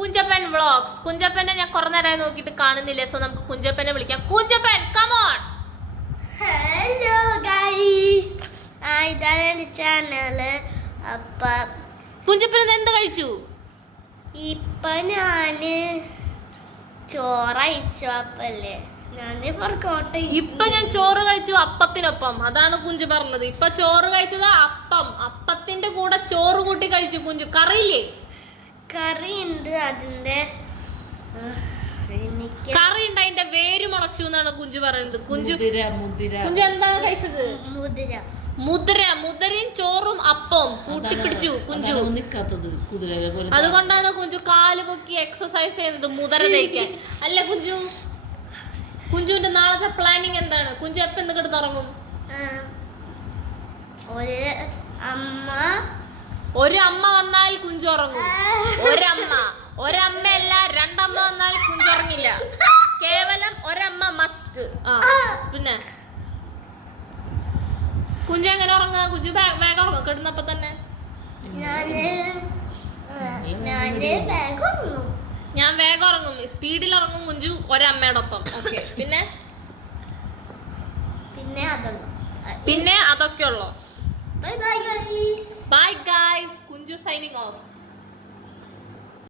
Kunjappan vlogs. കുഞ്ചപ്പനെ ഞാൻ കുറെ നേരമായി നോക്കിയിട്ട് കാണുന്നില്ല. സോ നമുക്ക് കുഞ്ചപ്പനെ വിളിക്കാം. Kunjappan come on. Hello guys, ഇതാണ് എൻ്റെ ചാനല്. അപ്പം കുഞ്ചപ്പൻ എന്ത് കഴിച്ചു? ഇപ്പൊ ഞാന് ചോറയച്ചു. അപ്പല്ലേ ഇപ്പൊ ഞാൻ ചോറ് കഴിച്ചു അപ്പത്തിനൊപ്പം. അതാണ് കുഞ്ചു പറഞ്ഞത്. ഇപ്പൊ ചോറ് കഴിച്ചത് അപ്പം. അപ്പത്തിന്റെ കൂടെ ചോറ് കൂട്ടി കഴിച്ചു കുഞ്ചു. കറിയില്ലേ? കറി ഉണ്ട്. അതിന്റെ കറി ഉണ്ട്, അതിന്റെ വേര് മുളച്ചു എന്നാണ് കുഞ്ചു പറയുന്നത്. കുഞ്ചു എന്താണ് കഴിച്ചത്? മുതിരയും ചോറും അപ്പവും കൂട്ടിപ്പിടിച്ചു കുഞ്ചു. അതുകൊണ്ടാണ് കുഞ്ചു കാല് പൊക്കി എക്സസൈസ് ചെയ്യുന്നത് മുതിര തേക്കാൻ. അല്ല കുഞ്ചു, കുഞ്ചുവിന്റെ നാളത്തെ പ്ലാനിങ് എന്താണ്? കുഞ്ചു എപ്പ എന്ന് കിടന്നുറങ്ങും? ഒരു അമ്മ വന്നാൽ കുഞ്ചു ഉറങ്ങും. ഒരമ്മയല്ല, രണ്ടമ്മ വന്നാൽ കുഞ്ചുറങ്ങില്ല. കേവലം ഒരമ്മ മസ്റ്റ്. പിന്നെ കുഞ്ചു എങ്ങനെ ഉറങ്ങുക? കുഞ്ചു വേഗം ഉറങ്ങും കിടന്നപ്പോ തന്നെ? ഞാൻ വേഗം ഉറങ്ങും, സ്പീഡിൽ ഉറങ്ങും കുഞ്ചു ഒരമ്മയോടൊപ്പം. ഓക്കെ, പിന്നെ അതൊക്കെ ഉള്ളു. Bye guys. Kunju signing of.